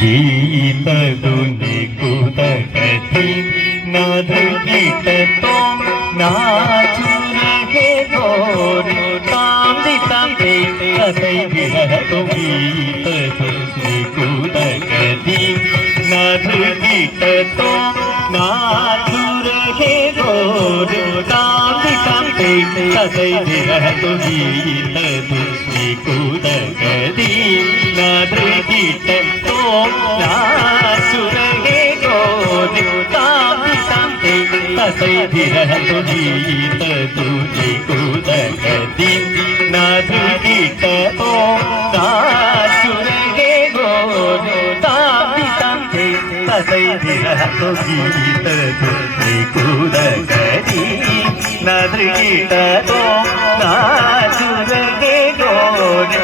गीत धुनी कथी नाद गीत तो नाचू रहे गोर ताम दिताम दे कथै विरह तो गीत धुनी कूद कथी नाद गीत तो नाचू रहे गोर ताम दिताम दे कथै विरह तो गीत గీతంతో సురగే గోని కాపితంతే తసై దిరహతు గీత తుజి కుదగతి నదు గీతతో సురగే గోని కాపితంతే తసై దిరహతు గీత తుజి కుదగతి నదు గీతతో సురగే గోని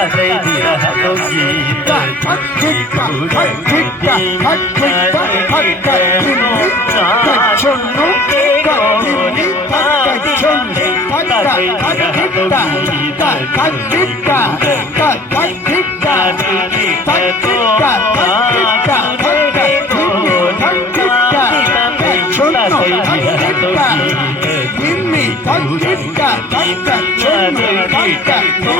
அதை Give me, give me, give me, give me, give me, give me,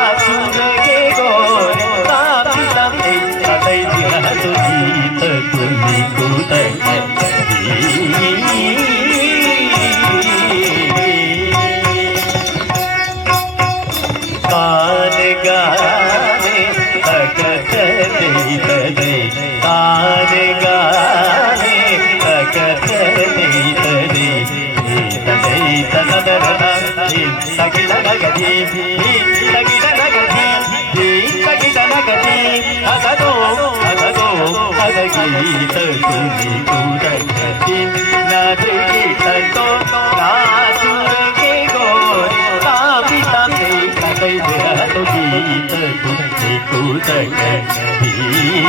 తది తారి గాని తక తది तुझी तुदगती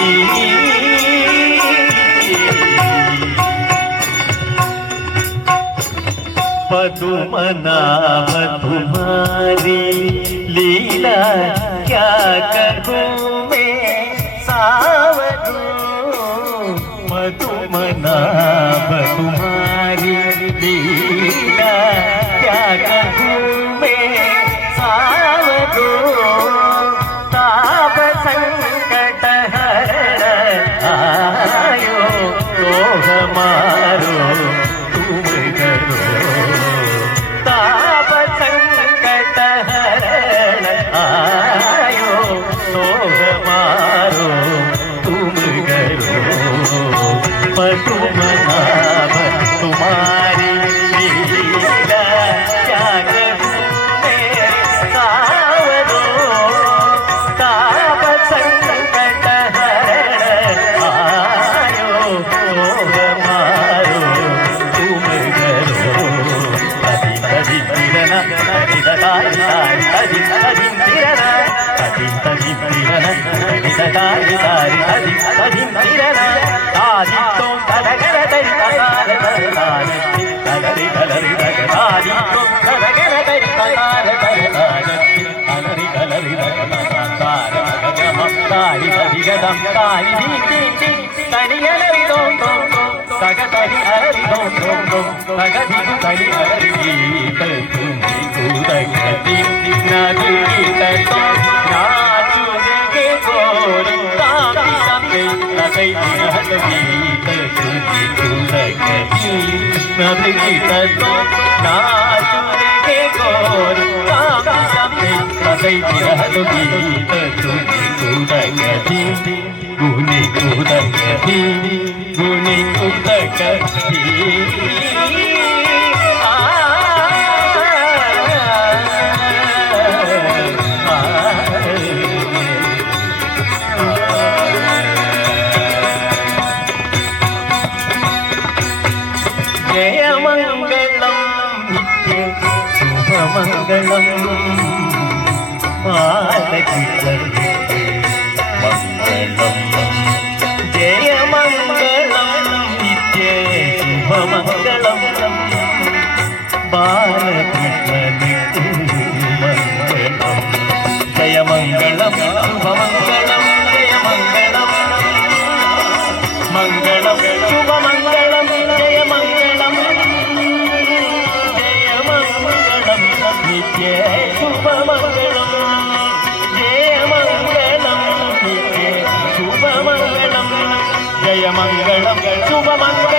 पदुमनाभ तुम्हारी लीला क्या करूं मैं सावधू मधुमनाभ దారి దారి అది అది నిరణ దారితో కడగర దరి కడార దరి దారి కడరి కలరి దరి దారితో కడగర దరి కడార దరి దారి కలరి కలరి దరి. దారి దారి దరి గదం దారి ది ది ది. తనియలరి దోం దోం దోం. సగ తని అరి దోం దోం దోం. సగ దిగు తని అరి ఈ తు నీ కూదంగతి నా దిగి తతో నా గుణి కుదకీ గుణి కుదకీ മംഗളം മാതകിളം മംഗളം ജയമംഗളം നിത്യ ശുഭമംഗളം ബാലകൃഷ്ണനെ മംഗളം ജയമംഗളം ശുഭമംഗളം. ജയമംഗളം മംഗളം ശുഭമ சுபமங்கலம் சுபமங்கலம்